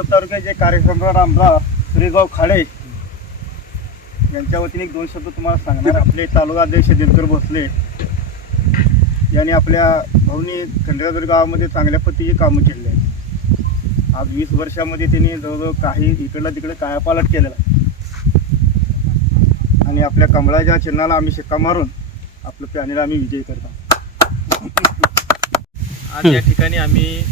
शिरोप तालुक्यात जे कार्यसम्राट आमदार सुरेगाव खाडे यांच्या वतीने एक दोन शब्द तुम्हाला सांगणार. आपले तालुका अध्यक्ष दिनकर भोसले यांनी आपल्या भाऊनी खंडेराजुरी गावामध्ये चांगल्या पद्धतीची कामं केलेली आहेत. आज वीस वर्षामध्ये त्यांनी जवळजवळ काही इकडला तिकडे कायापालट केलेला आणि आपल्या कमळाच्या चिन्हाला आम्ही शिक्का मारून आपलं पॅनेल आम्ही विजयी करतो. आज या ठिकाणी आम्ही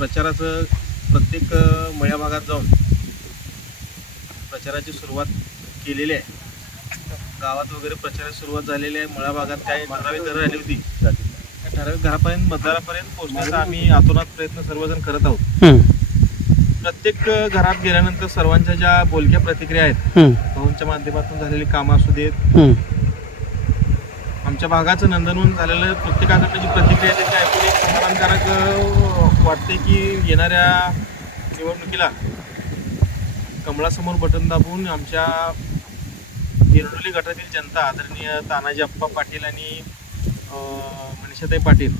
प्रचाराचं प्रत्येक मळ्या भागात जाऊन प्रचाराची सुरुवात केलेली आहे. गावात वगैरे प्रचाराची सुरुवात झालेली आहे. मळ्या भागात काही ठराविक घरं आली होती. त्या ठराविक घरापर्यंत मतदारापर्यंत पोहोचण्याचा आम्ही आतोनात प्रयत्न सर्वजण करत आहोत. प्रत्येक घरात गेल्यानंतर सर्वांच्या ज्या बोलक्या प्रतिक्रिया आहेत भाऊंच्या माध्यमातून झालेली कामं असू देत आमच्या भागाचं नंदनवन झालेलं प्रत्येकाकडनं जी प्रतिक्रिया आहे ती ऐकून एक समाधानकारक वाटते की येणाऱ्या निवडणुकीला कमळासमोर बटन दाबून आमच्या हिरडोली गटातील जनता आदरणीय तानाजी अप्पा पाटील आणि मनीषाताई पाटील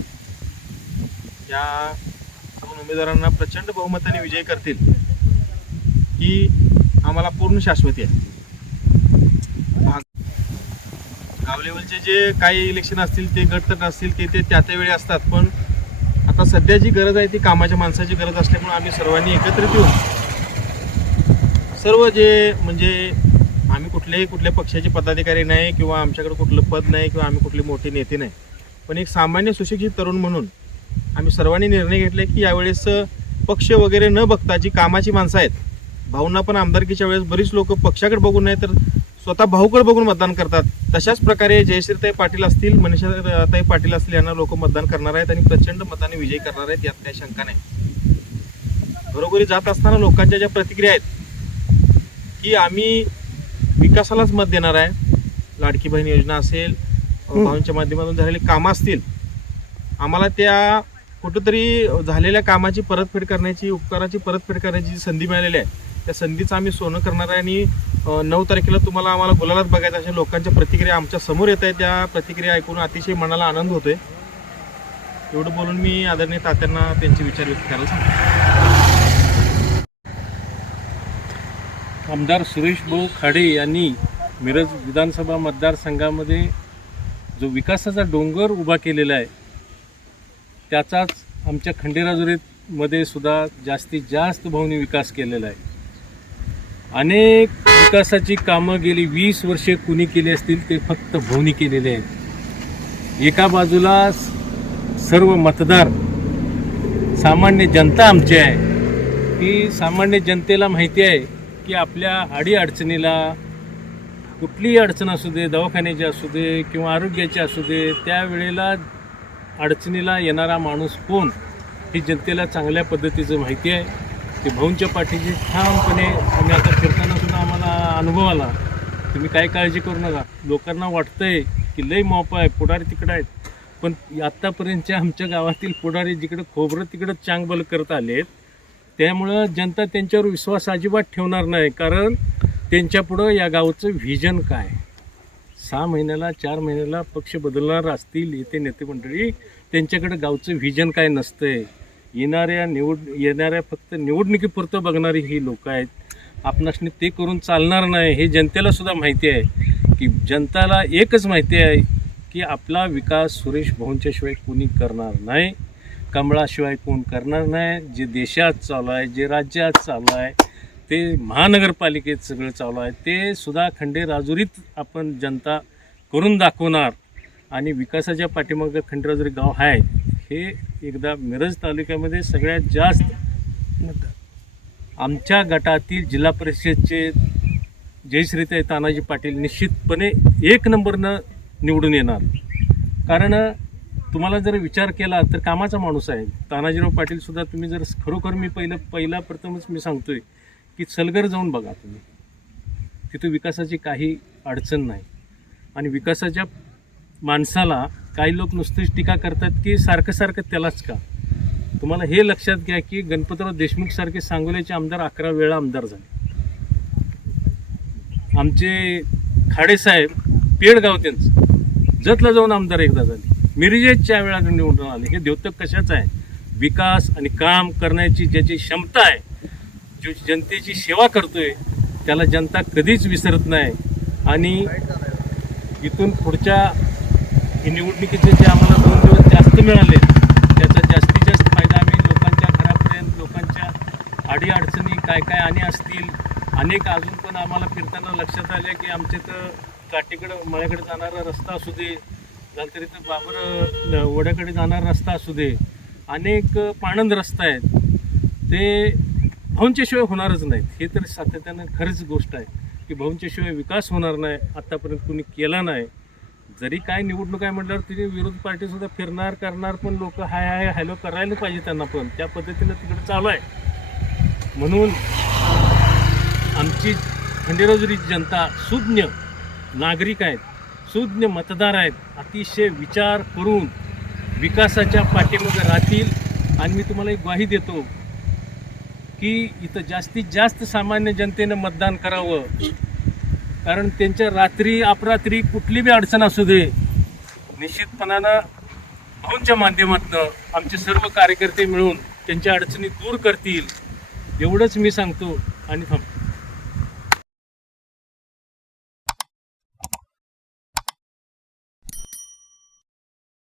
या दोन उमेदवारांना प्रचंड बहुमताने विजयी करतील ही आम्हाला पूर्ण शाश्वती आहे. गाव लेवलचे जे काही इलेक्शन असतील ते घट तर नसतील ते ते त्या त्यावेळी असतात पण आता सध्या जी गरज आहे ती कामाच्या माणसाची गरज असल्यामुळे आम्ही सर्वांनी एकत्रित येऊन सर्व जे म्हणजे आम्ही कुठल्याही कुठल्या पक्षाचे पदाधिकारी नाही किंवा आमच्याकडे कुठलं पद नाही किंवा आम्ही कुठले मोठे नेते नाही. पण एक सामान्य सुशिक्षित तरुण म्हणून आम्ही सर्वांनी निर्णय घेतले की यावेळेस पक्ष वगैरे न बघता जी कामाची माणसं आहेत भाऊंना पण आमदारकीच्या वेळेस बरीच लोक पक्षाकडे बघून नाही तर स्वतः भाऊकडे बघून मतदान करतात. तशाच प्रकारे जयश्रीताई पाटील असतील मनीषाताई पाटील असतील यांना लोक मतदान करणार आहेत आणि प्रचंड मताने विजयी करणार आहेत यात काही शंका नाही. घरोघरी जात असताना लोकांच्या ज्या प्रतिक्रिया आहेत की आम्ही विकासालाच मत देणार आहे लाडकी बहीण योजना असेल भाऊंच्या माध्यमातून झालेली कामं असतील आम्हाला त्या कुठंतरी झालेल्या कामाची परतफेड करण्याची उपकाराची परतफेड करण्याची जी संधी मिळालेली आहे त्या संधीचं आम्ही सोनं करणार आहे आणि नऊ तारखेला तुम्हाला आम्हाला गुलालात बघायचं अशा लोकांच्या प्रतिक्रिया आमच्यासमोर येत आहेत. त्या प्रतिक्रिया ऐकून अतिशय मनाला आनंद होतोय. एवढं बोलून मी आदरणीय तात्यांना त्यांचे विचार व्यक्त करायला सांगतो. आमदार सुरेश भाऊ खाडे यांनी मिरज विधानसभा मतदारसंघामध्ये जो विकासाचा डोंगर उभा केलेला आहे त्याचाच आमच्या खंडेराजुरीमध्ये सुद्धा जास्तीत जास्त भाऊनी विकास केलेला आहे. अनेक विकासाची कामं गेली वीस वर्षे कुणी केली असतील ते फक्त भोवनी केलेले आहेत. एका बाजूला सर्व मतदार सामान्य जनता आमची आहे. ती सामान्य जनतेला माहिती आहे की आपल्या अडी अडचणीला कुठलीही अडचण असू दे दवाखान्याची असू दे किंवा आरोग्याची असू दे त्यावेळेला अडचणीला येणारा माणूस कोण हे जनतेला चांगल्या पद्धतीचं माहिती आहे. ते भाऊंच्या पाठीशी ठामपणे आम्ही आता अनुभव आला तुम्ही काय काळजी करू नका. लोकांना वाटतंय की लई मोप आहे पुढारी तिकडं आहेत. पण आत्तापर्यंतच्या आमच्या गावातील पुढारी जिकडं खोबरं तिकडं चांगबल करत आलेत त्यामुळं जनता त्यांच्यावर विश्वास अजिबात ठेवणार नाही. कारण त्यांच्यापुढं या गावचं व्हिजन काय? सहा महिन्याला चार महिन्याला पक्ष बदलणार असतील येते नेते मंडळी त्यांच्याकडे गावचं व्हिजन काय नसतंय. येणाऱ्या निवड येणाऱ्या फक्त निवडणुकीपुरतं बघणारी ही लोकं आहेत. आपणासनी ते करून चालणार नाही हे जनतेला सुद्धा माहिती आहे की जनताला एकच माहिती आहे की आपला विकास सुरेश भाऊंच्याशिवाय कोणी करणार नाही कमळाशिवाय कोण करणार नाही जे देशात चालू आहे जे राज्यात चालू आहे ते महानगरपालिकेत सगळं चालू आहे ते सुद्धा खंडेराजुरीत आपण जनता करून दाखवणार. आणि विकासाच्या पाठीमागं खंडेराजुरी गाव आहे हे एकदा मिरज तालुक्यामध्ये सगळ्यात जास्त आमच्या गटातील जिल्हा परिषदचे जयश्रीताई तानाजी पाटील निश्चितपणे एक नंबरनं निवडून येणार. कारण तुम्हाला जर विचार केला तर कामाचा माणूस आहे. तानाजीराव पाटीलसुद्धा तुम्ही जर खरोखर मी पहिलं पहिला प्रथमच मी सांगतोय की सलगर जाऊन बघा तुम्ही. तिथं विकासाची काही अडचण नाही. आणि विकासाच्या माणसाला काही लोक नुसतीच टीका करतात की सारखं सारखं त्यालाच का? तुम्हाला हे लक्षात घ्या की गणपतराव देशमुख सारखे सांगोल्याचे आमदार अकरा वेळा आमदार झाले. आमचे खाडेसाहेब पेडगाव त्यांचं जतला जाऊन आमदार एकदा झाले. मिरजेच्या वेळा निवडून आले. हे द्योतक कशाचं आहे? विकास आणि काम करण्याची ज्याची क्षमता आहे जो जनतेची सेवा करतोय त्याला जनता कधीच विसरत नाही. आणि इथून पुढच्या निवडणुकीचे जे आम्हाला दोन दिवस जास्त मिळाले अनेक अजून पण आम्हाला फिरताना लक्षात आले की आमच्या इथं काठीकडं मळ्याकडे जाणारा रस्ता असू दे झालं तर बाबर वड्याकडे जाणारा रस्ता असू दे अनेक पाणंद रस्ता आहेत. ते भाऊंच्याशिवाय होणारच नाहीत. हे तर सातत्यानं खरंच गोष्ट आहे की भाऊंच्याशिवाय विकास होणार नाही आत्तापर्यंत कुणी केला नाही. जरी काय निवडणूक आहे म्हटल्यावर तिने विरोधी पार्टीसुद्धा फिरणार करणार पण लोक हाय हाय हॅलो करायला पाहिजे त्यांना पण. त्या पद्धतीनं तिकडे चालू आहे. म्हणून आमची खंडेरोजरी जनता सुज्ञ नागरिक आहेत सुज्ञ मतदार आहेत अतिशय विचार करून विकासाच्या पाठीमागे राहतील. आणि मी तुम्हाला एक ग्वाही देतो की इथं जास्तीत जास्त सामान्य जनतेनं मतदान करावं. कारण त्यांच्या रात्री अपरात्री कुठली बी अडचण असू दे निश्चितपणानं भाऊंच्या माध्यमातून आमचे सर्व कार्यकर्ते मिळून त्यांच्या अडचणी दूर करतील. एवढंच मी सांगतो आणि थांबतो.